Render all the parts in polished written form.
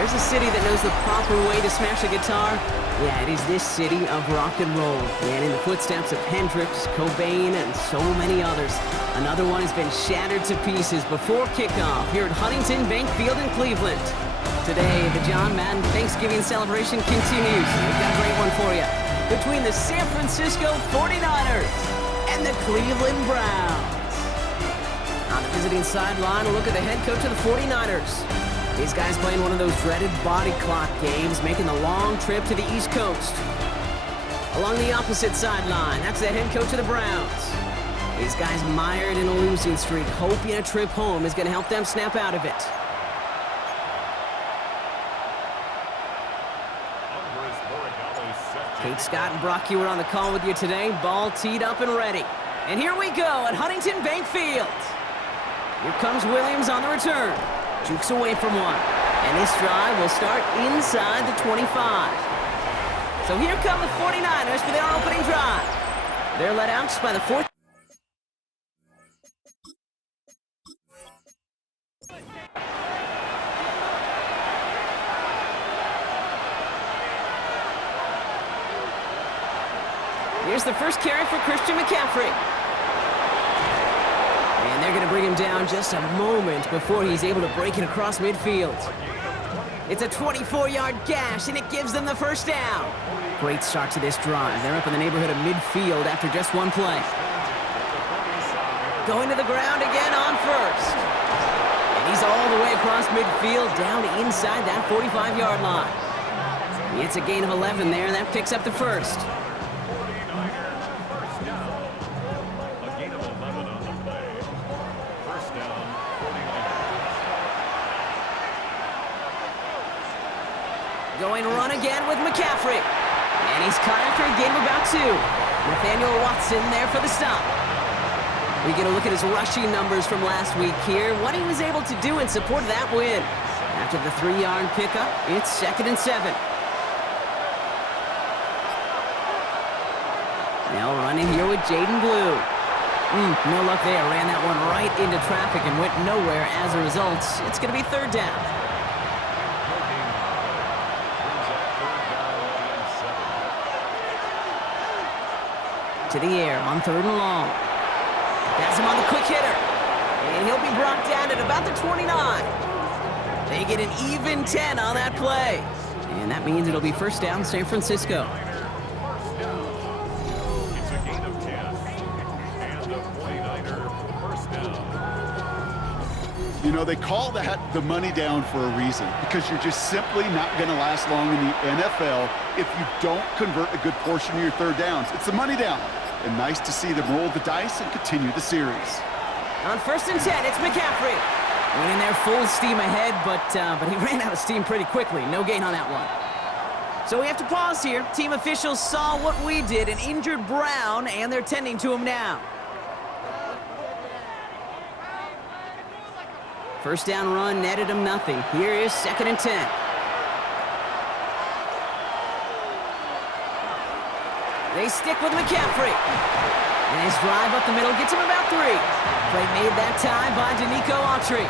there's a city that knows the proper way to smash a guitar, yeah, it is this city of rock and roll. And in the footsteps of Hendrix, Cobain, and so many others, another one has been shattered to pieces before kickoff here at Huntington Bank Field in Cleveland. Today, the John Madden Thanksgiving celebration continues. We've got a great one for you. Between the San Francisco 49ers and the Cleveland Browns. On the visiting sideline, a look at the head coach of the 49ers. These guys playing one of those dreaded body clock games, making the long trip to the East Coast. Along the opposite sideline, that's the head coach of the Browns. These guys mired in a losing streak, hoping a trip home is going to help them snap out of it. Kate Scott and Brock Hewitt on the call with you today. Ball teed up and ready. And here we go at Huntington Bank Field. Here comes Williams on the return. Jukes away from one. And this drive will start inside the 25. So here come the 49ers for their opening drive. They're led out by the fourth. Here's the first carry for Christian McCaffrey. And they're going to bring him down just a moment before he's able to break it across midfield. It's a 24-yard gash, and it gives them the first down. Great start to this drive. They're up in the neighborhood of midfield after just one play. Going to the ground again on first. And he's all the way across midfield down inside that 45-yard line. It's a gain of 11 there, and that picks up the first. Going run again with McCaffrey. And he's caught after a gain of about 2. Nathaniel Watson there for the stop. We get a look at his rushing numbers from last week here. What he was able to do in support of that win. After the 3-yard pickup, it's 2nd and 7. Now running here with Jaden Blue. No luck there. Ran that one right into traffic and went nowhere as a result. It's going to be 3rd down. To the air on 3rd and long. Pass him on the quick hitter. And he'll be brought down at about the 29. They get an even 10 on that play. And that means it'll be 1st down San Francisco. It's a gain of 10. And the 49er first down. You know, they call that the money down for a reason, because you're just simply not going to last long in the NFL if you don't convert a good portion of your 3rd downs. It's the money down. And nice to see them roll the dice and continue the series. On 1st and 10, it's McCaffrey. Went in there full steam ahead, but he ran out of steam pretty quickly. No gain on that one. So we have to pause here. Team officials saw what we did, an injured Brown, and they're tending to him now. 1st down run netted him nothing. Here is 2nd and 10. They stick with McCaffrey. And his drive up the middle gets him about 3. Play made that time by Danico Autry.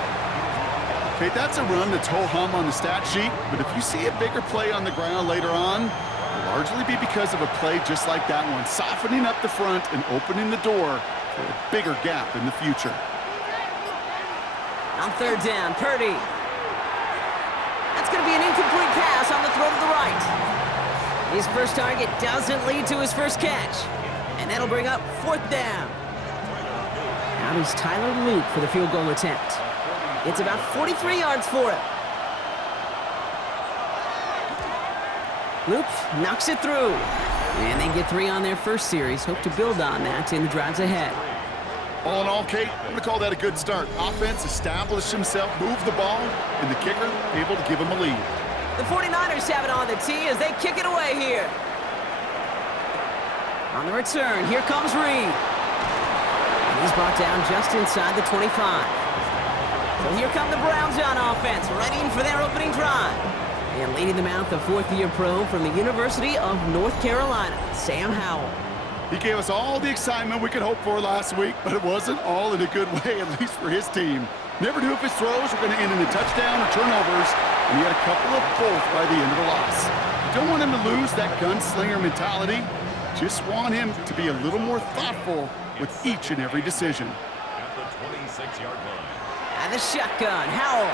Okay, that's a run that's ho-hum on the stat sheet, but if you see a bigger play on the ground later on, it'll largely be because of a play just like that one, softening up the front and opening the door for a bigger gap in the future. On 3rd down, Purdy. That's going to be an incomplete pass on the throw to the right. His first target doesn't lead to his first catch. And that'll bring up 4th down. Out is Tyler Luke for the field goal attempt. It's about 43 yards for him. Luke knocks it through. And they get 3 on their first series. Hope to build on that in the drives ahead. All in all, Kate, I'm going to call that a good start. Offense established himself, moved the ball, and the kicker able to give him a lead. The 49ers have it on the tee as they kick it away here. On the return, here comes Reed. And he's brought down just inside the 25. So here come the Browns on offense, ready for their opening drive. And leading them out, the 4th-year pro from the University of North Carolina, Sam Howell. He gave us all the excitement we could hope for last week, but it wasn't all in a good way, at least for his team. Never knew if his throws were going to end in a touchdown or turnovers, and he had a couple of both by the end of the loss. You don't want him to lose that gunslinger mentality. Just want him to be a little more thoughtful with each and every decision. At the 26-yard line. And the shotgun, Howell.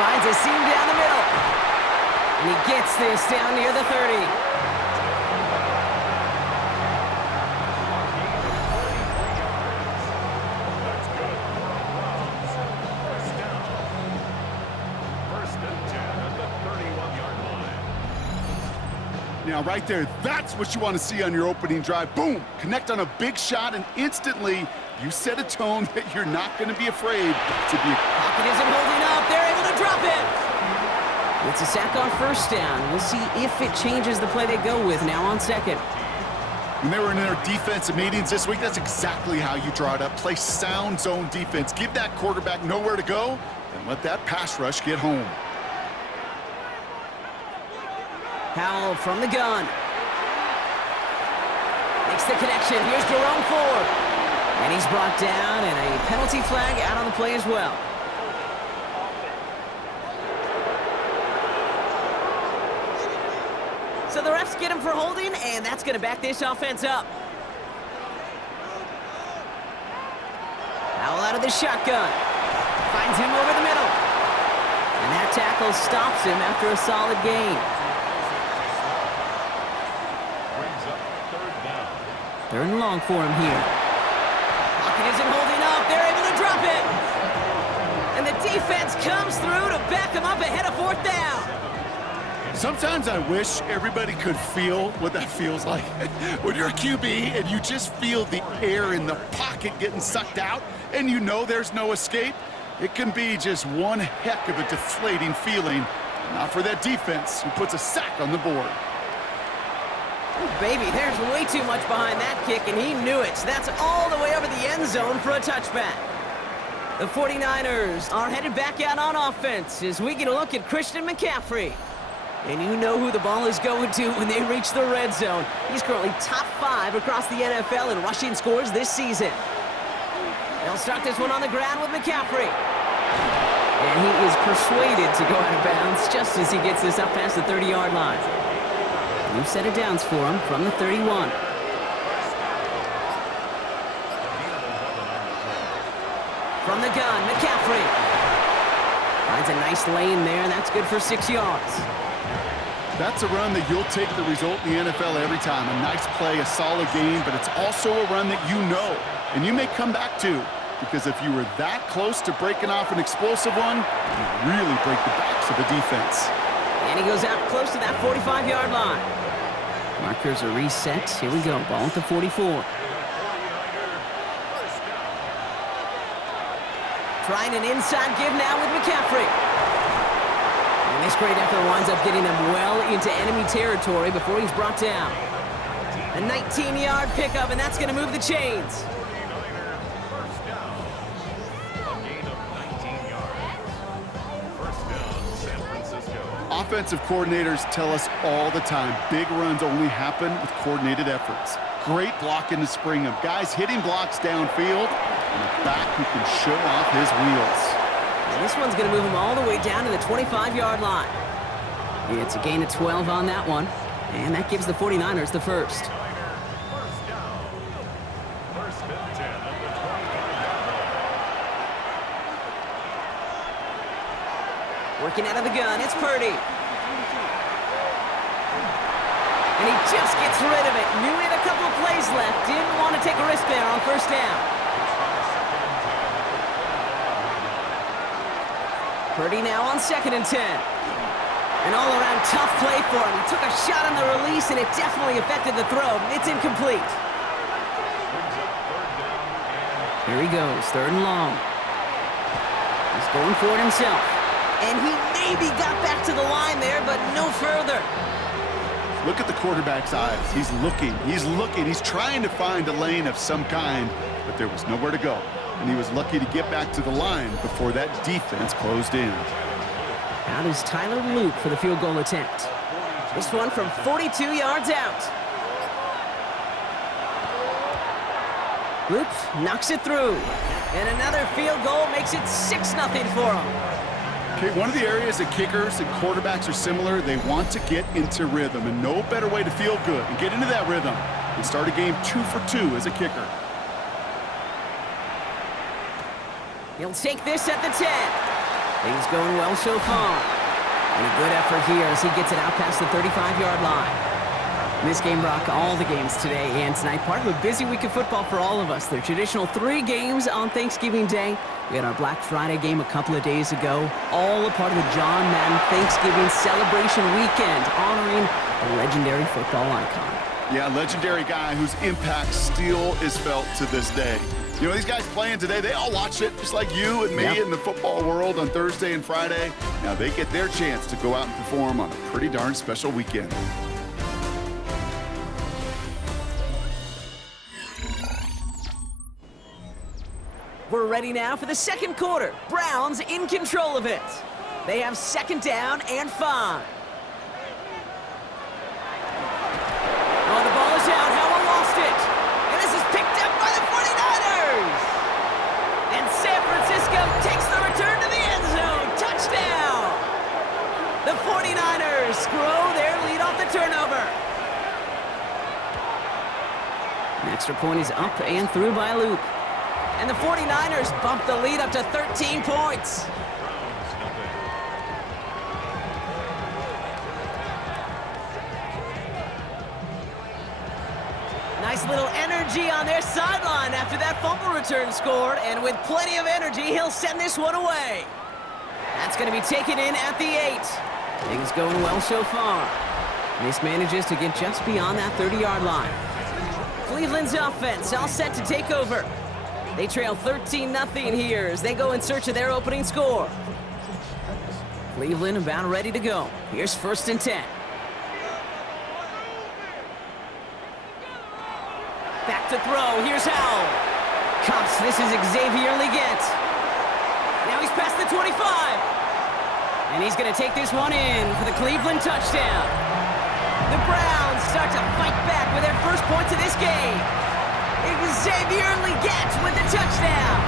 Finds a seam down the middle. And he gets this down near the 30. Now, right there, that's what you want to see on your opening drive. Boom! Connect on a big shot, and instantly you set a tone that you're not going to be afraid to be. Pocket isn't holding up. They're able to drop it. It's a sack on first down. We'll see if it changes the play they go with now on second. When they were in their defensive meetings this week, that's exactly how you draw it up. Play sound zone defense. Give that quarterback nowhere to go, and let that pass rush get home. Howell from the gun. Makes the connection. Here's Jerome Ford. And he's brought down, and a penalty flag out on the play as well. So the refs get him for holding, and that's going to back this offense up. Howell out of the shotgun. Finds him over the middle. And that tackle stops him after a solid gain. Third and long for him here. Pocket isn't holding up. They're able to drop it. And the defense comes through to back him up ahead of fourth down. Sometimes I wish everybody could feel what that feels like. When you're a QB and you just feel the air in the pocket getting sucked out and you know there's no escape, it can be just one heck of a deflating feeling. Not for that defense who puts a sack on the board. Baby, there's way too much behind that kick, and he knew it. That's all the way over the end zone for a touchback. The 49ers are headed back out on offense as we get a look at Christian McCaffrey. And you know who the ball is going to when they reach the red zone. He's currently top 5 across the NFL in rushing scores this season. They'll start this one on the ground with McCaffrey. And he is persuaded to go out of bounds just as he gets this up past the 30-yard line. New set of downs for him from the 31. From the gun, McCaffrey. Finds a nice lane there, and that's good for 6 yards. That's a run that you'll take the result in the NFL every time. A nice play, a solid game, but it's also a run that you know, and you may come back to, because if you were that close to breaking off an explosive one, you really break the backs of the defense. And he goes out close to that 45-yard line. Markers are reset. Here we go. Ball at the 44. Trying an inside give now with McCaffrey. And this great effort winds up getting him well into enemy territory before he's brought down. A 19-yard pickup, and that's going to move the chains. Offensive coordinators tell us all the time, big runs only happen with coordinated efforts. Great block in the spring of guys hitting blocks downfield and a back who can show off his wheels. And this one's going to move him all the way down to the 25-yard line. It's a gain of 12 on that one, and that gives the 49ers the first. Working out of the gun, it's Purdy. And he just gets rid of it. Knew he had a couple of plays left. Didn't want to take a risk there on first down. Purdy now on 2nd and 10. An all-around tough play for him. He took a shot on the release, and it definitely affected the throw. It's incomplete. Here he goes, 3rd and long. He's going for it himself. And he maybe got back to the line there, but no further. Look at the quarterback's eyes. He's looking. He's trying to find a lane of some kind, but there was nowhere to go. And he was lucky to get back to the line before that defense closed in. Out is Tyler Luke for the field goal attempt. This one from 42 yards out. Loop knocks it through. And another field goal makes it 6-0 for them. Okay, one of the areas that kickers and quarterbacks are similar, they want to get into rhythm, and no better way to feel good and get into that rhythm than start a game 2 for 2 as a kicker. He'll take this at the 10. Things going well so far. And a good effort here as he gets it out past the 35-yard line. This game rocked all the games today and tonight. Part of a busy week of football for all of us. The traditional 3 games on Thanksgiving Day. We had our Black Friday game a couple of days ago. All a part of the John Madden Thanksgiving celebration weekend, honoring a legendary football icon. Yeah, legendary guy whose impact still is felt to this day. You know, these guys playing today, they all watch it just like you and me in the football world on Thursday and Friday. Now they get their chance to go out and perform on a pretty darn special weekend. We're ready now for the second quarter. Browns in control of it. They have 2nd down and 5. Oh, the ball is out. Howell lost it. And this is picked up by the 49ers. And San Francisco takes the return to the end zone. Touchdown. The 49ers grow their lead off the turnover. An extra point is up and through by Luke. And the 49ers bump the lead up to 13 points. Nice little energy on their sideline after that fumble return scored. And with plenty of energy, he'll send this one away. That's going to be taken in at the 8. Things going well so far. This manages to get just beyond that 30-yard line. Cleveland's offense all set to take over. They trail 13-0 here as they go in search of their opening score. Cleveland about ready to go. Here's 1st and 10. Back to throw. Here's Howell. Cuffs. This is Xavier Leggett. Now he's past the 25. And he's going to take this one in for the Cleveland touchdown. The Browns start to fight back with their first points of this game. Xavier Leggett with the touchdown.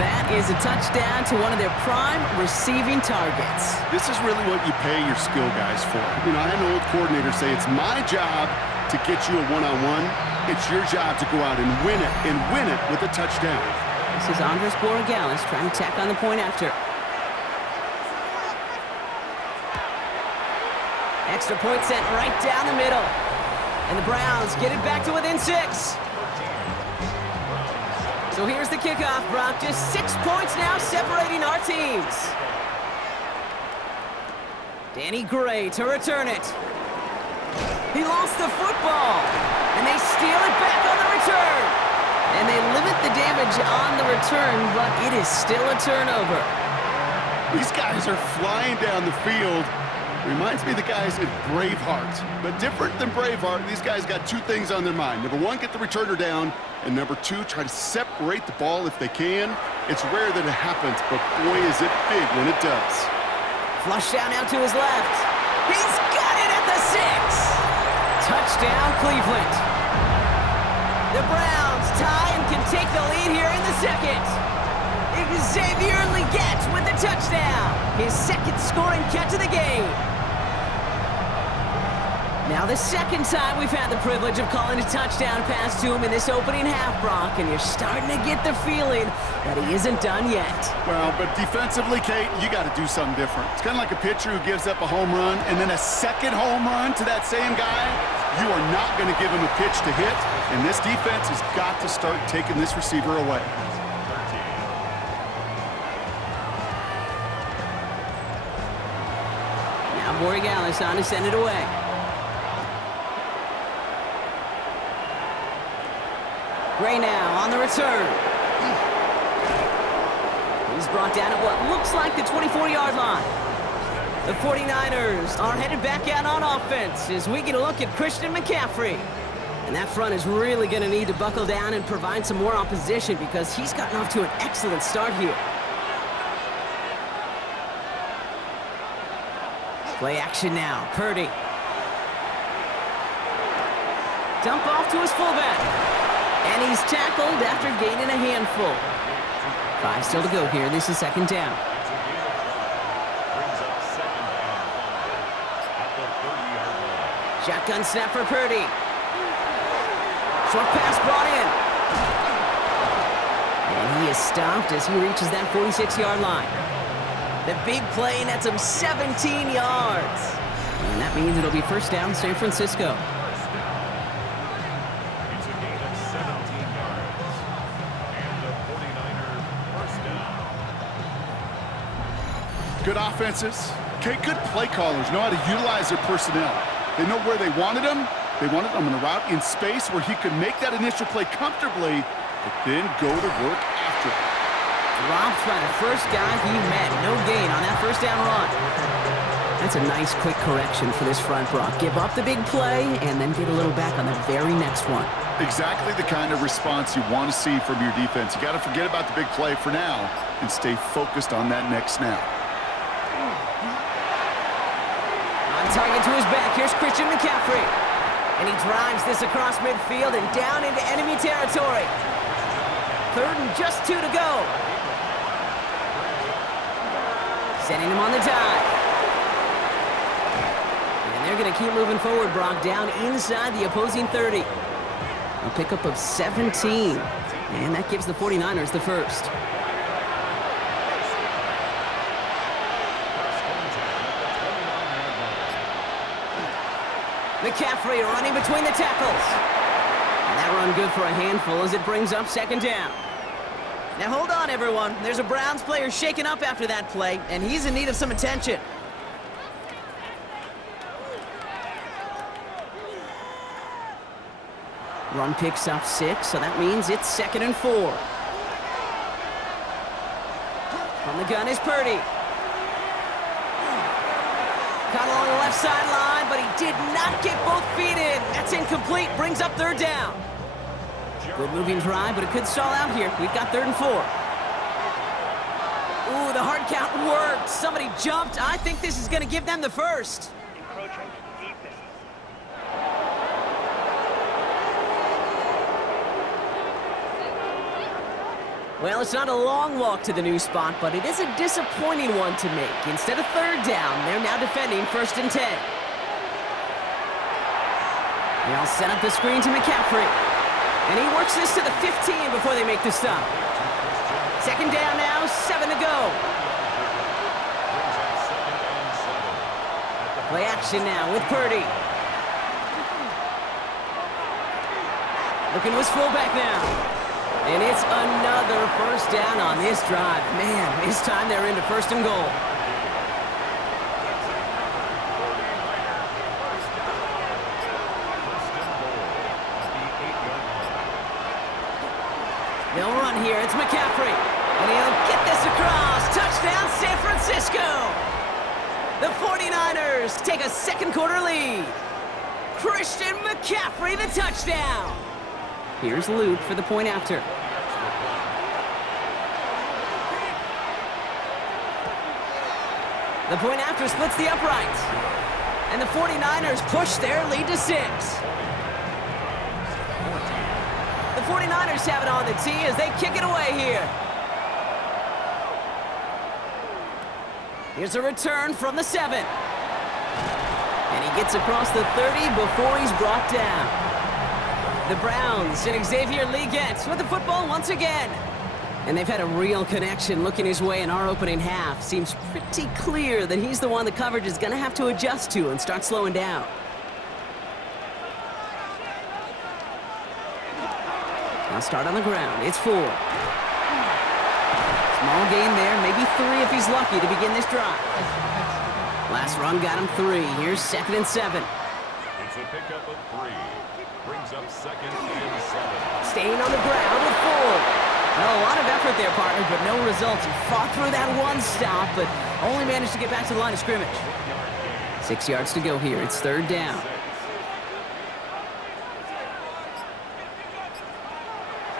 That is a touchdown to one of their prime receiving targets. This is really what you pay your skill guys for. You know, I had an old coordinator say, it's my job to get you a one-on-one. It's your job to go out and win it with a touchdown. This is Andres Borregales trying to tack on the point after. Extra point sent right down the middle. And the Browns get it back to within 6. So here's the kickoff, Brock. Just 6 points now separating our teams. Danny Gray to return it. He lost the football. And they steal it back on the return. And they limit the damage on the return, but it is still a turnover. These guys are flying down the field. Reminds me of the guys in Braveheart. But different than Braveheart, these guys got 2 things on their mind. Number 1, get the returner down. And number 2, try to separate the ball if they can. It's rare that it happens, but boy, is it big when it does. Flush down now to his left. He's got it at the 6. Touchdown, Cleveland. The Browns tie and can take the lead here in the 2nd. Xavier Leggett with the touchdown. His 2nd scoring catch of the game. Now the 2nd time we've had the privilege of calling a touchdown pass to him in this opening half, Brock, and you're starting to get the feeling that he isn't done yet. Well, but defensively, Kate, you got to do something different. It's kind of like a pitcher who gives up a home run and then a 2nd home run to that same guy. You are not going to give him a pitch to hit, and this defense has got to start taking this receiver away. Now Borregales on to send it away. Gray now on the return. He's brought down at what looks like the 24-yard line. The 49ers are headed back out on offense as we get a look at Christian McCaffrey. And that front is really going to need to buckle down and provide some more opposition because he's gotten off to an excellent start here. Play action now. Purdy. Dump off to his fullback. And he's tackled after gaining a handful. 5 still to go here. This is second down. Brings up second and 5 at the 30-yard line. Shotgun snap for Purdy. Short pass brought in. And he is stopped as he reaches that 46-yard line. The big play nets him 17 yards. And that means it'll be first down, San Francisco. It's a gain of 17 yards. And the 49er first down. Good offenses. Okay, good play callers know how to utilize their personnel. They know where they wanted them. They wanted them in a route in space where he could make that initial play comfortably, but then go to work after it. Dropped by the first guy he met. No gain on that first down run. That's a nice quick correction for this front, Brock. Give up the big play and then get a little back on the very next one. Exactly the kind of response you want to see from your defense. You got to forget about the big play for now and stay focused on that next snap. On target to his back. Here's Christian McCaffrey. And he drives this across midfield and down into enemy territory. Third and just 2 to go. Setting him on the dive. And they're going to keep moving forward, Brock, down inside the opposing 30. A pickup of 17. And that gives the 49ers the first. McCaffrey running between the tackles. And that run good for a handful as it brings up second down. Now hold on, everyone. There's a Browns player shaken up after that play, and he's in need of some attention. Run picks up 6, so that means it's 2nd and 4. From the gun is Purdy. Caught along the left sideline, but he did not get both feet in. That's incomplete. Brings up 3rd down. Good moving drive, but it could stall out here. We've got 3rd and 4. Ooh, the hard count worked. Somebody jumped. I think this is going to give them the first. Well, it's not a long walk to the new spot, but it is a disappointing one to make. Instead of 3rd down, they're now defending 1st and 10. They'll set up the screen to McCaffrey. And he works this to the 15 before they make the stop. 2nd down now, 7 to go. Play action now with Purdy. Looking to his fullback now. And it's another first down on this drive. Man, this time they're into 1st and goal. They'll run here. It's McCaffrey. And he'll get this across. Touchdown, San Francisco. The 49ers take a 2nd quarter lead. Christian McCaffrey, the touchdown. Here's Luke for the point after. The point after splits the uprights. And the 49ers push their lead to 6. The 49ers have it on the tee as they kick it away here. Here's a return from the 7. And he gets across the 30 before he's brought down. The Browns and Xavier Legette with the football once again. And they've had a real connection looking his way in our opening half. Seems pretty clear that he's the one the coverage is going to have to adjust to and start slowing down. Now start on the ground. It's 4. Small gain there, maybe 3 if he's lucky to begin this drive. Last run got him 3. Here's 2nd and 7. It's a pickup of 3. Brings up 2nd and 7. Staying on the ground with Ford. Well, a lot of effort there, partner, but no results. He fought through that one stop, but only managed to get back to the line of scrimmage. 6 yards to go here. It's 3rd down.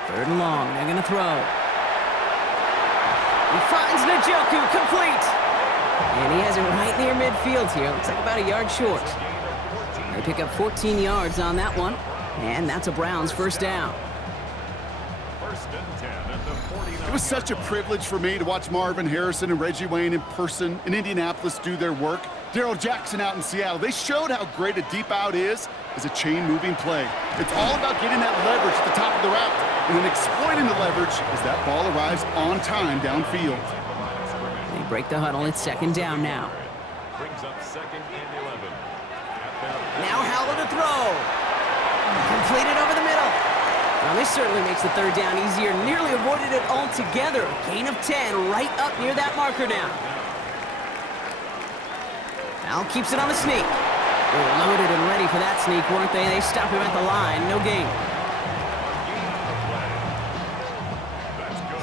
Third and long. They're going to throw. He finds Njoku, complete. And he has it right near midfield here. Looks like about a yard short. They pick up 14 yards on that one. And that's a Browns first down. First and 10 at the 49. It was such a privilege for me to watch Marvin Harrison and Reggie Wayne in person in Indianapolis do their work. Darrell Jackson out in Seattle. They showed how great a deep out is as a chain-moving play. It's all about getting that leverage at the top of the route and then exploiting the leverage as that ball arrives on time downfield. They break the huddle. It's second down now. Brings up second and 11. Now Howell to throw. Completed over the middle. Now this certainly makes the third down easier. Nearly avoided it altogether. Gain of 10 right up near that marker now. Howell keeps it on the sneak. They were loaded and ready for that sneak, weren't they? They stop him at the line. No gain.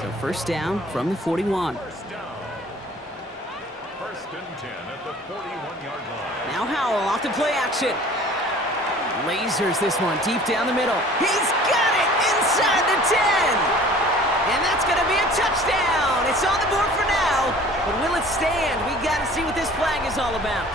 So first down from the 41. First down. First and 10 at the 41-yard line. Now Howell off to play action. Lasers this one deep down the middle. He's got it inside the 10. And that's going to be a touchdown. It's on the board for now. But will it stand? We got to see what this flag is all about.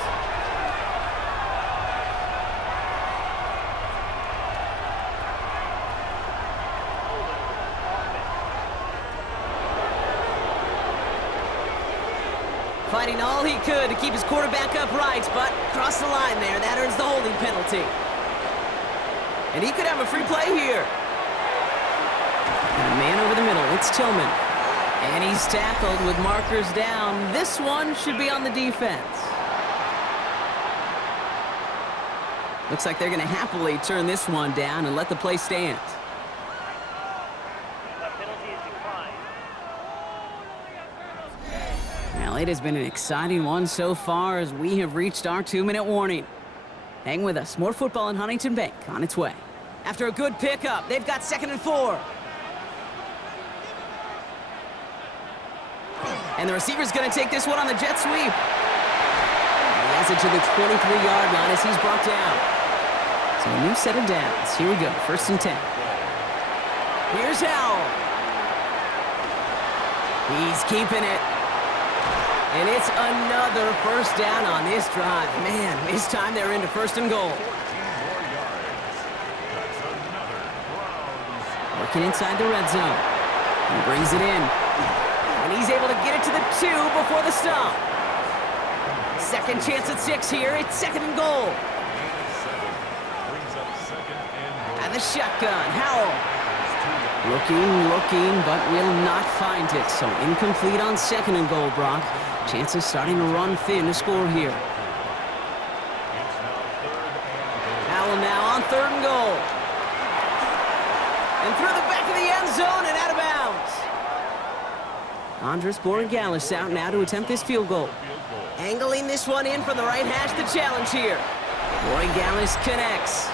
Fighting all he could to keep his quarterback upright, but crossed the line there. That earns the holding penalty. And he could have a free play here. And a man over the middle. It's Tillman. And he's tackled with markers down. This one should be on the defense. Looks like they're going to happily turn this one down and let the play stand. Well, it has been an exciting one so far as we have reached our 2-minute warning. Hang with us. More football in Huntington Bank on its way. After a good pickup, they've got second and 4. And the receiver's going to take this one on the jet sweep. He has it to the 23-yard line as he's brought down. So a new set of downs. Here we go. First and 10. Here's Howell. He's keeping it. And it's another first down on this drive. Man, this time they're into first and goal. 14 more yards. That's another Browns. Working inside the red zone. He brings it in. And he's able to get it to the 2 before the stop. Second chance at 6 here. It's second and goal. Brings up second and goal. And the shotgun. Howell. Looking, but will not find it. So incomplete on second and goal, Brock. Chances starting to run thin to score here. Howell now on third and goal. And through the back of the end zone and out of bounds. Andres Borregales out now to attempt this field goal. Angling this one in from the right hash, the challenge here. Borregales connects.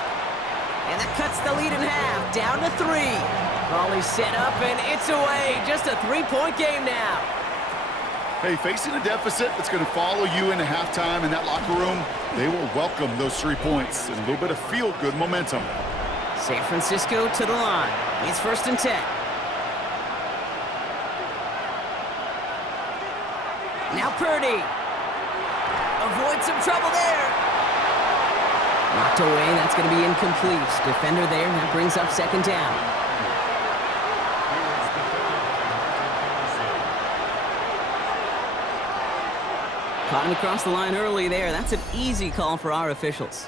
And that cuts the lead in half, down to 3. Ball is set up and it's away. Just a 3-point game now. Hey, facing a deficit that's going to follow you into halftime in that locker room, they will welcome those 3 points and a little bit of feel-good momentum. San Francisco to the line. It's first and 10. Now Purdy. Avoid some trouble there. Knocked away. That's going to be incomplete. Defender there. That brings up second down. Caught him across the line early there. That's an easy call for our officials.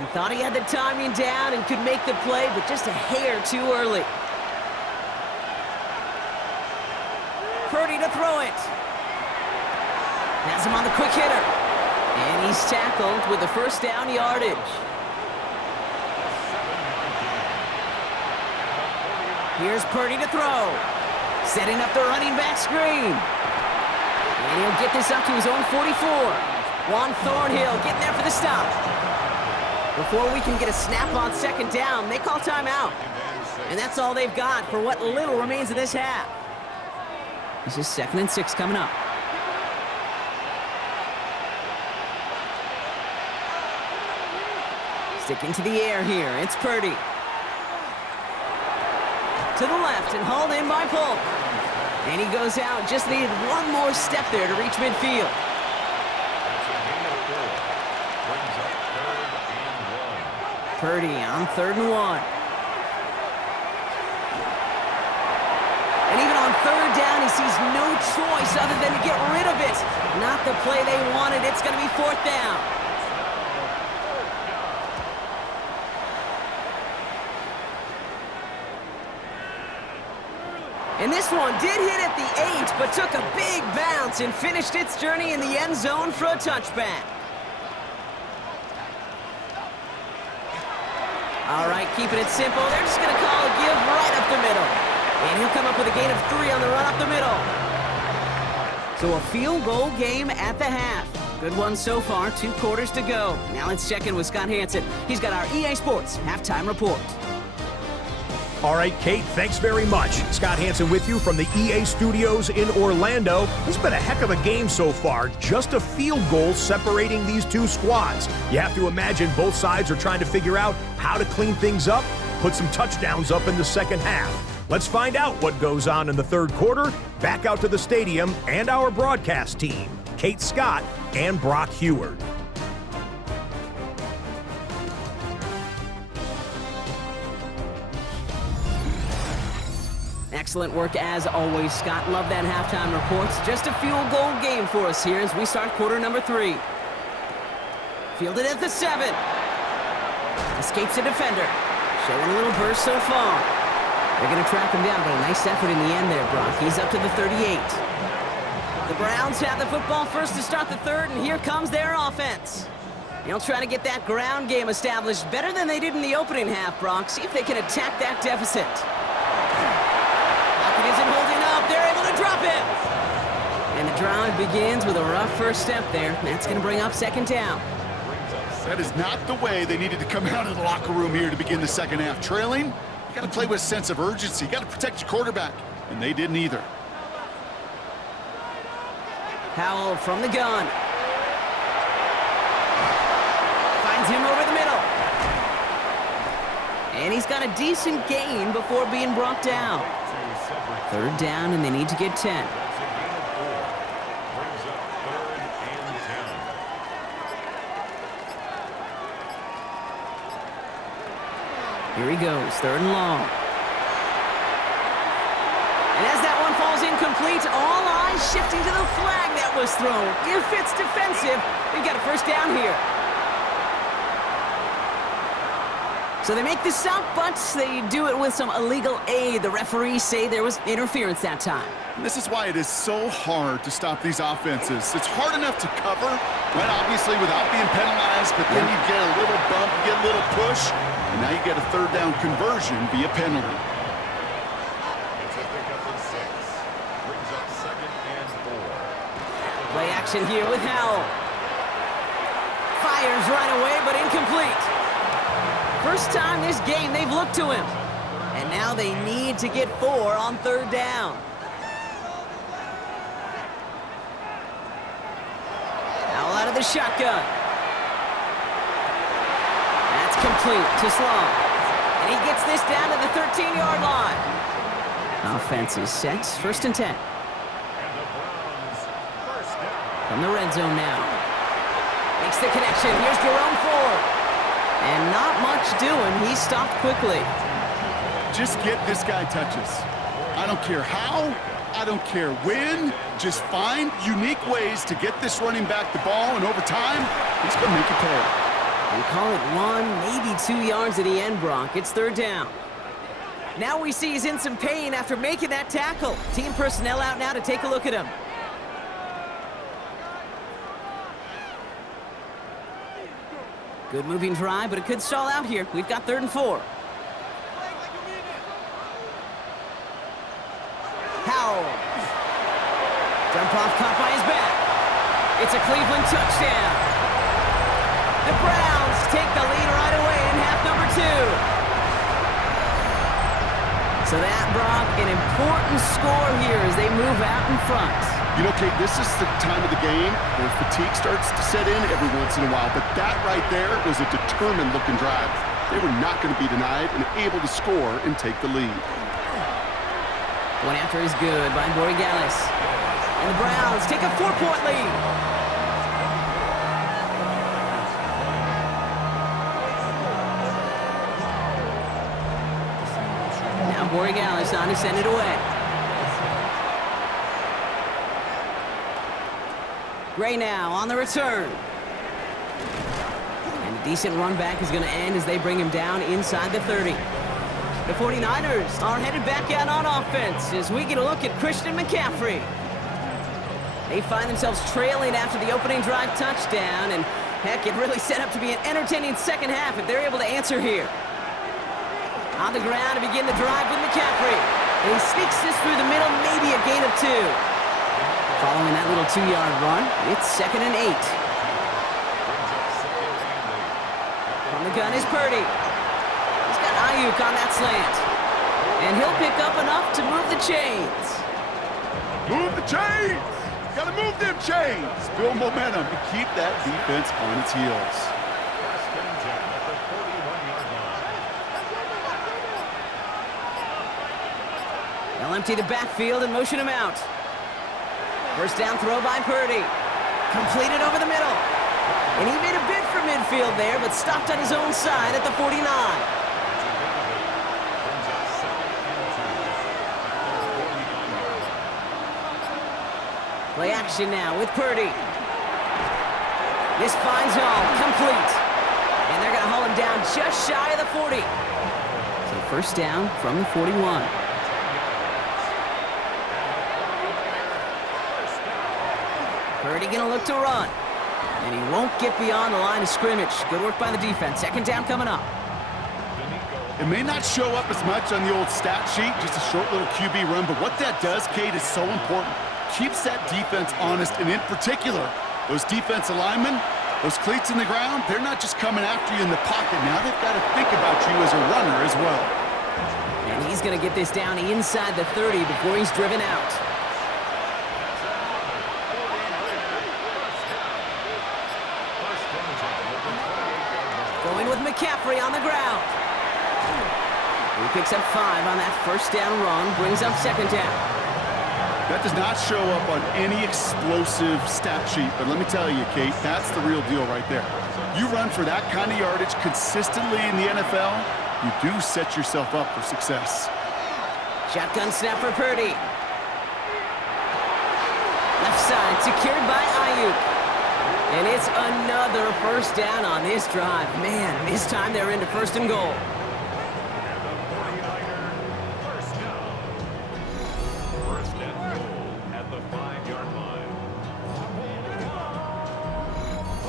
He thought he had the timing down and could make the play, but just a hair too early. Purdy to throw it. Has him on the quick hitter. And he's tackled with the first down yardage. Here's Purdy to throw. Setting up the running back screen. And he'll get this up to his own 44. Juan Thornhill getting there for the stop. Before we can get a snap on second down, they call timeout. And that's all they've got for what little remains of this half. This is second and 6 coming up. Sticking to the air here. It's Purdy. To the left and hauled in by Polk. And he goes out. Just needed one more step there to reach midfield. That's a gain of 4. Brings up 3rd and 1. Purdy on 3rd and 1. And even on 3rd down, he sees no choice other than to get rid of it. Not the play they wanted. It's going to be 4th down. And this one did hit at the 8, but took a big bounce and finished its journey in the end zone for a touchback. All right, keeping it simple. They're just going to call a give right up the middle. And he'll come up with a gain of 3 on the run up the middle. So a field goal game at the half. Good one so far, 2 quarters to go. Now let's check in with Scott Hansen. He's got our EA Sports halftime report. All right, Kate, thanks very much. Scott Hansen with you from the EA Studios in Orlando. It's been a heck of a game so far. Just a field goal separating these 2 squads. You have to imagine both sides are trying to figure out how to clean things up, put some touchdowns up in the second half. Let's find out what goes on in the 3rd quarter. Back out to the stadium and our broadcast team, Kate Scott and Brock Heward. Excellent work as always, Scott. Love that halftime report. Just a field goal game for us here as we start quarter number 3. Fielded at the 7. Escapes a defender. Showing a little burst so far. They're going to track him down, but a nice effort in the end there, Brock. He's up to the 38. The Browns have the football first to start the 3rd, and here comes their offense. They'll try to get that ground game established better than they did in the opening half, Brock. See if they can attack that deficit. Lockett isn't holding up. They're able to drop him. And the drive begins with a rough first step there. That's going to bring up 2nd down. That is not the way they needed to come out of the locker room here to begin the second half. Trailing, you got to play with a sense of urgency. You got to protect your quarterback, and they didn't either. Howell from the gun. Finds him over the middle. And he's got a decent gain before being brought down. 3rd down, and they need to get 10. That's a gain of 4. Brings up 3rd and 10. Here he goes, 3rd and long. And as that one falls incomplete, all eyes shifting to the flag that was thrown. If it's defensive, we've got a 1st down here. So they make the stop, but they do it with some illegal aid. The referees say there was interference that time. And this is why it is so hard to stop these offenses. It's hard enough to cover, right, obviously, without being penalized, but then you get a little bump, you get a little push, and now you get a 3rd down conversion via penalty. It's a pickup of 6. Brings up 2nd and 4. Play action here with Howell. Fires right away, but incomplete. First time this game they've looked to him. And now they need to get 4 on 3rd down. Howell out of the shotgun. That's complete to Sloan. And he gets this down to the 13-yard line. Offense is set. 1st and 10. And the Browns, 1st down. From the red zone now. Makes the connection. Here's Jerome Ford. And not much doing. He stopped quickly. Just get this guy touches. I don't care how, I don't care when. Just find unique ways to get this running back the ball, and over time, he's going to make it pay. And call it 1, maybe 2 yards at the end, Brock. It's 3rd down. Now we see he's in some pain after making that tackle. Team personnel out now to take a look at him. Good moving drive, but it could stall out here. We've got 3rd and 4. Howell. Jump off caught by his back. It's a Cleveland touchdown. The Browns take the lead right away in half number 2. So that, Brock, an important score here as they move out in front. You know, Kate, this is the time of the game where fatigue starts to set in every once in a while, but that right there was a determined-looking drive. They were not going to be denied and able to score and take the lead. One after is good by Borregales. And the Browns take a 4-point lead. Now Borregales on to send it away. Gray now on the return. And a decent run back is going to end as they bring him down inside the 30. The 49ers are headed back out on offense as we get a look at Christian McCaffrey. They find themselves trailing after the opening drive touchdown, and heck, it really set up to be an entertaining second half if they're able to answer here. On the ground to begin the drive with McCaffrey. And he sneaks this through the middle, maybe a gain of 2. Following that little 2-yard run, it's 2nd and 8. From the gun is Purdy. He's got Ayuk on that slant. And he'll pick up enough to move the chains. Move the chains! Gotta move them chains! Build momentum and keep that defense on its heels. They'll empty the backfield and motion him out. First down throw by Purdy. Completed over the middle. And he made a bid for midfield there, but stopped on his own side at the 49. Play action now with Purdy. This finds home, complete. And they're going to haul him down just shy of the 40. So first down from the 41. Purdy going to look to run. And he won't get beyond the line of scrimmage. Good work by the defense. Second down coming up. It may not show up as much on the old stat sheet, just a short little QB run, but what that does, Kate, is so important. Keeps that defense honest, and in particular, those defensive linemen, those cleats in the ground, they're not just coming after you in the pocket. Now they've got to think about you as a runner as well. And he's going to get this down inside the 30 before he's driven out. Going with McCaffrey on the ground. He picks up 5 on that first down run, brings up second down. That does not show up on any explosive stat sheet, but let me tell you, Kate, that's the real deal right there. You run for that kind of yardage consistently in the NFL, you do set yourself up for success. Shotgun snap for Purdy. Left side secured by Ayuk. And it's another first down on this drive. Man, this time they're into first and goal.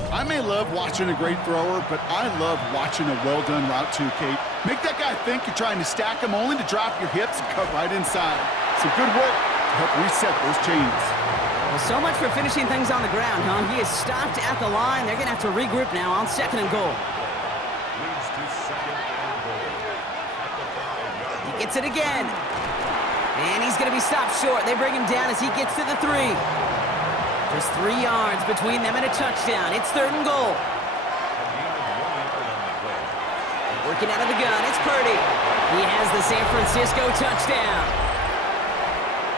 I may love watching a great thrower, but I love watching a well-done route too, Kate. Make that guy think you're trying to stack him only to drop your hips and cut right inside. Some good work to help reset those chains. Well, so much for finishing things on the ground, huh? He is stopped at the line. They're going to have to regroup now on second and goal. He gets it again. And he's going to be stopped short. They bring him down as he gets to the 3. Just 3 yards between them and a touchdown. It's third and goal. Working out of the gun, it's Purdy. He has the San Francisco touchdown.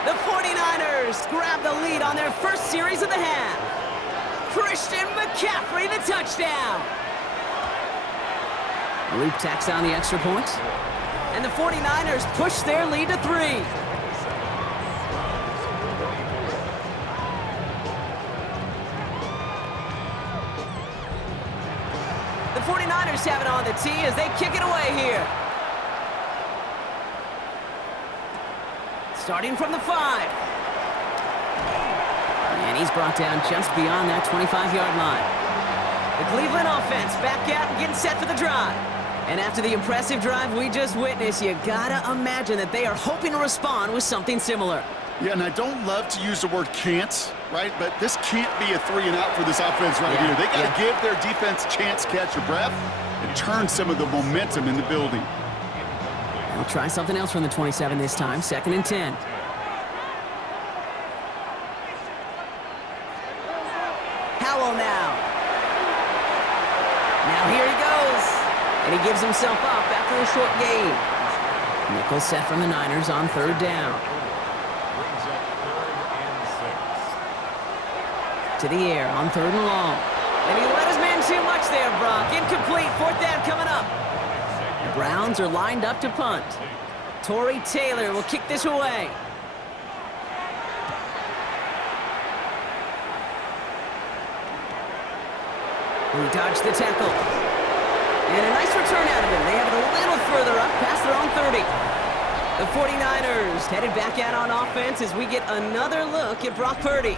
The 49ers grab the lead on their first series of the half. Christian McCaffrey, the touchdown. Luke tacks on the extra point. And the 49ers push their lead to 3. The 49ers have it on the tee as they kick it away here. Starting from the 5. And he's brought down just beyond that 25-yard line. The Cleveland offense back out and getting set for the drive. And after the impressive drive we just witnessed, you gotta imagine that they are hoping to respond with something similar. Yeah, and I don't love to use the word can't, right? But this can't be a 3 and out for this offense right here. They got to give their defense a chance to catch your breath and turn some of the momentum in the building. They'll try something else from the 27 this time, 2nd and 10. Howell now. Now here he goes. And he gives himself up after a short gain. Nickel set from the Niners on third down. To the air on 3rd and long. And he let his man too much there, Brock. Incomplete. 4th down coming up. The Browns are lined up to punt. Torrey Taylor will kick this away. He dodged the tackle. And a nice return out of him. They have it a little further up past their own 30. The 49ers headed back out on offense as we get another look at Brock Purdy.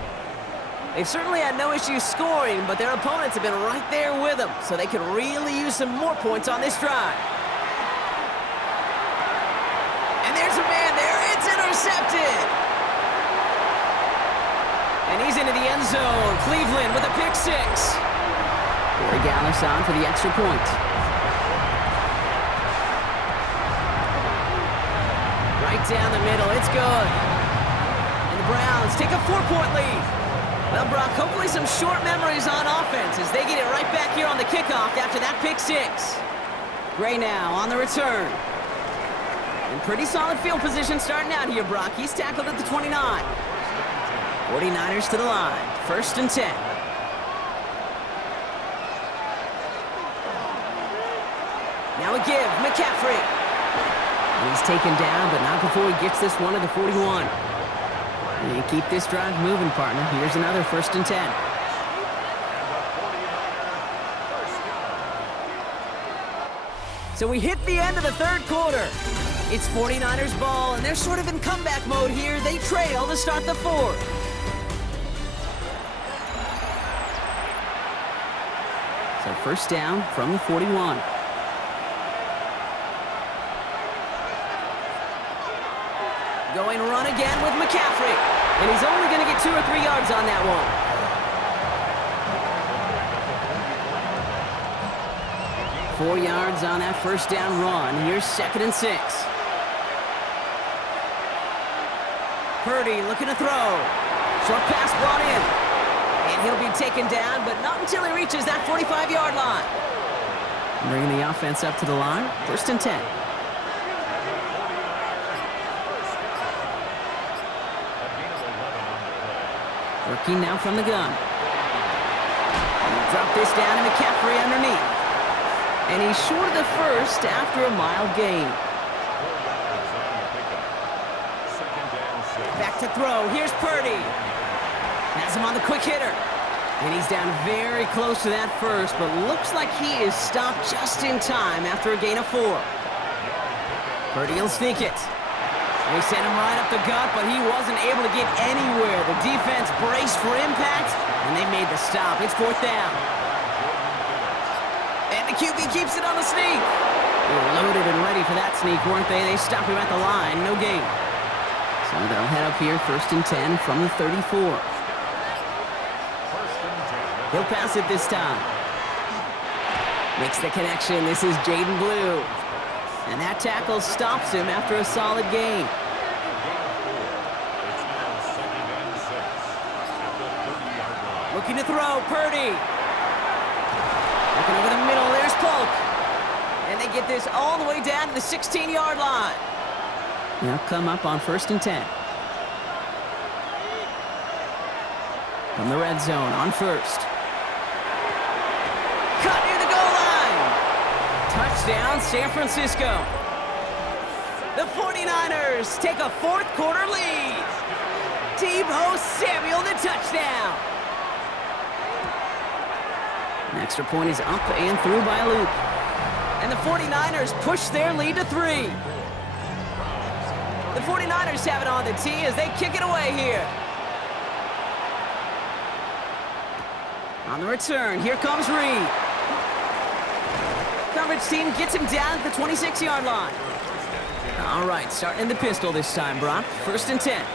They've certainly had no issues scoring, but their opponents have been right there with them, so they could really use some more points on this drive. And there's a man there. It's intercepted. And he's into the end zone. Cleveland with a pick 6. Corey Gallis on for the extra point. Right down the middle. It's good. And the Browns take a 4-point lead. Well, Brock, hopefully some short memories on offense as they get it right back here on the kickoff after that pick 6. Gray now on the return. In pretty solid field position starting out here, Brock. He's tackled at the 29. 49ers to the line. 1st and 10. Now a give, McCaffrey. And he's taken down, but not before he gets this one to the 41. And keep this drive moving, partner. Here's another 1st and 10. So we hit the end of the 3rd quarter. It's 49ers ball, and they're sort of in comeback mode here. They trail to start the 4th. So 1st down from the 41. Going run again with McCaffrey. And he's only going to get 2 or 3 yards on that one. Four yards on that 1st down run. Here's 2nd and 6. Purdy looking to throw. Short pass brought in. And he'll be taken down, but not until he reaches that 45-yard line. Bringing the offense up to the line. 1st and 10. Working now from the gun. Drop this down to McCaffrey underneath. And he's short of the 1st after a mild gain. Back to throw. Here's Purdy. Has him on the quick hitter. And he's down very close to that 1st, but looks like he is stopped just in time after a gain of 4. Purdy will sneak it. They sent him right up the gut, but he wasn't able to get anywhere. The defense braced for impact, and they made the stop. It's 4th down. And the QB keeps it on the sneak. They were loaded and ready for that sneak, weren't they? They stopped him at the line. No gain. So they'll head up here 1st and 10 from the 34. He'll pass it this time. Makes the connection. This is Jaden Blue. And that tackle stops him after a solid gain. Looking to throw, Purdy. Looking over the middle, there's Polk. And they get this all the way down to the 16-yard line. They'll come up on 1st and 10. From the red zone on 1st. Cut near the goal line. Touchdown, San Francisco. The 49ers take a 4th quarter lead. Deebo Samuel, the touchdown. An extra point is up and through by Luke. And the 49ers push their lead to 3. The 49ers have it on the tee as they kick it away here. On the return, here comes Reed. Coverage team gets him down at the 26-yard line. All right, starting in the pistol this time, Brock. 1st and 10.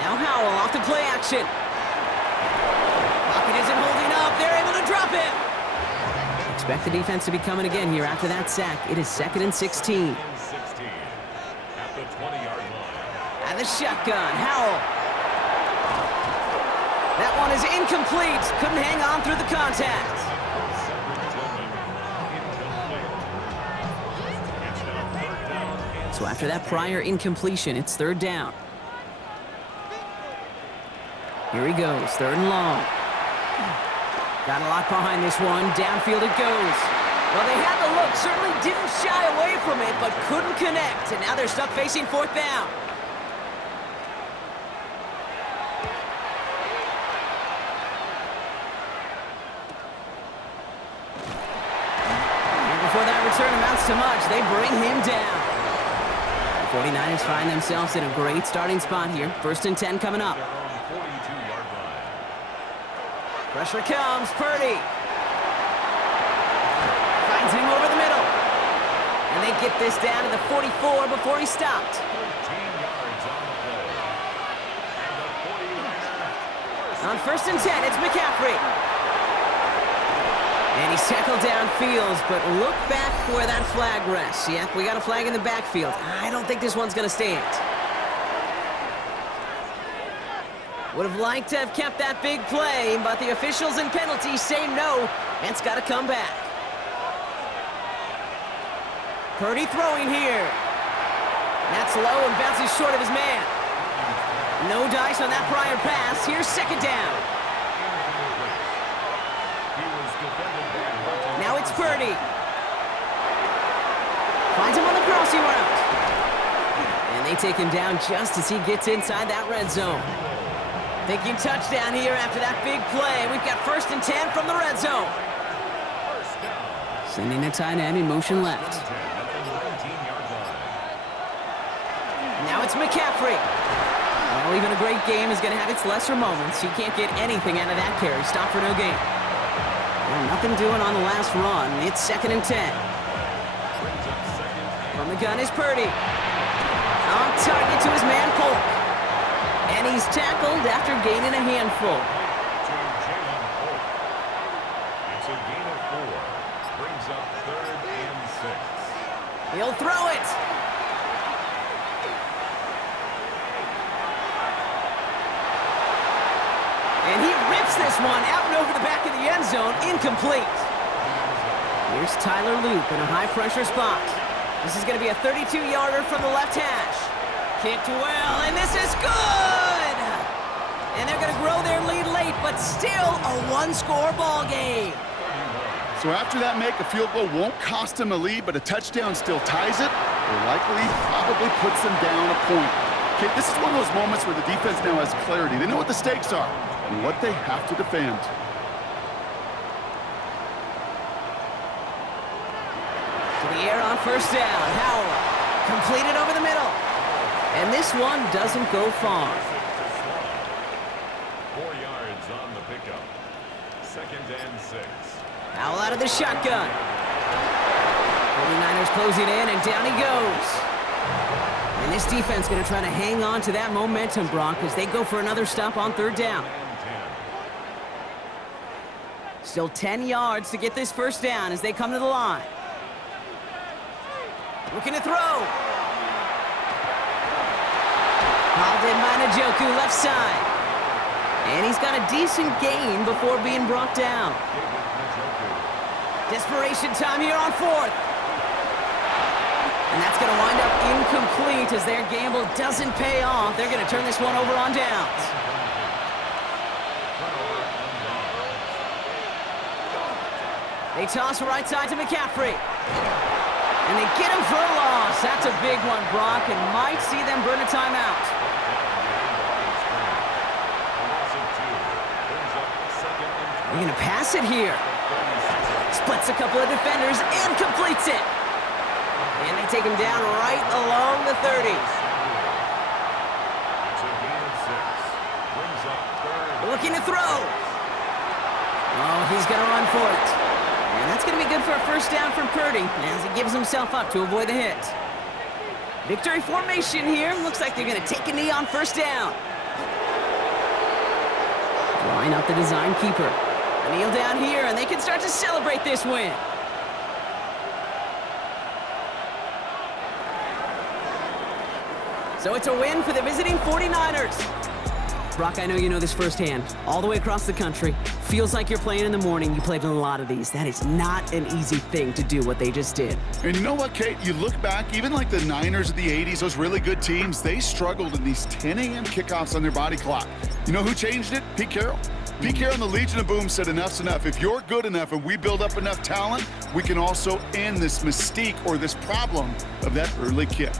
Now Howell off the play action. Pocket isn't holding up. They're able to drop him. Expect the defense to be coming again here after that sack. It is 2nd and 16. At the 20-yard line. And the shotgun, Howell. That one is incomplete. Couldn't hang on through the contact. So after that prior incompletion, it's third down. Here he goes, third and long. Got a lot behind this one. Downfield it goes. Well, they had the look, certainly didn't shy away from it, but couldn't connect. And now they're stuck facing fourth down. And before that return amounts to much, they bring him down. The 49ers find themselves in a great starting spot here. 1st and 10 coming up. Pressure comes, Purdy. Finds him over the middle. And they get this down to the 44 before he stopped. 14 yards on the play. And the 49ers. On 1st and 10, it's McCaffrey. And he's tackled downfield, but look back where that flag rests. Yeah, we got a flag in the backfield. I don't think this one's going to stand. Would have liked to have kept that big play, but the officials and penalties say no, and it's got to come back. Purdy throwing here. That's low and bounces short of his man. No dice on that prior pass. Here's second down. Now it's Purdy. Finds him on the crossing route. And they take him down just as he gets inside that red zone. Thinking touchdown here after that big play. We've got 1st and 10 from the red zone. Sending a tight end in motion left. Now it's McCaffrey. Well, even a great game is going to have its lesser moments. He can't get anything out of that carry. Stop for no gain. Well, nothing doing on the last run. It's 2nd and 10. From the gun is Purdy. On target to his man Polk. And he's tackled after gaining a handful. It's a gain of 4. Brings up 3rd and 6. He'll throw it. And he rips this one out and over the back of the end zone. Incomplete. Here's Tyler Loop in a high-pressure spot. This is going to be a 32-yarder from the left hash. Kicked well, and this is good! And they're going to grow their lead late, but still a one-score ball game. So after that make, a field goal won't cost them a lead, but a touchdown still ties it, or likely probably puts them down a point. Okay, this is one of those moments where the defense now has clarity. They know what the stakes are and what they have to defend. To the air on 1st down. Howell completed over the middle. And this one doesn't go far. 4 yards on the pickup. 2nd and 6. Howell out of the shotgun. 49ers closing in, and down he goes. And this defense going to try to hang on to that momentum, Brock, as they go for another stop on 3rd down. Still 10 yards to get this 1st down as they come to the line. Looking to throw. Hauled in by Njoku, left side. And he's got a decent gain before being brought down. Desperation time here on 4th. And that's going to wind up incomplete as their gamble doesn't pay off. They're going to turn this one over on downs. They toss right side to McCaffrey. And they get him for a loss. That's a big one, Brock, and might see them burn a timeout. They're going to pass it here. Splits a couple of defenders and completes it. And they take him down right along the 30. Looking to throw. Oh, he's going to run for it. And that's going to be good for a 1st down from Purdy as he gives himself up to avoid the hit. Victory formation here. Looks like they're going to take a knee on 1st down. Drawing up the design keeper. A kneel down here, and they can start to celebrate this win. So it's a win for the visiting 49ers. Brock, I know you know this firsthand. All the way across the country. Feels like you're playing in the morning. You played in a lot of these. That is not an easy thing to do, what they just did. And you know what, Kate? You look back, even like the Niners of the 80s, those really good teams, they struggled in these 10 a.m. kickoffs on their body clock. You know who changed it? Pete Carroll. Pete Carroll and the Legion of Boom said enough's enough. If you're good enough and we build up enough talent, we can also end this mystique or this problem of that early kick.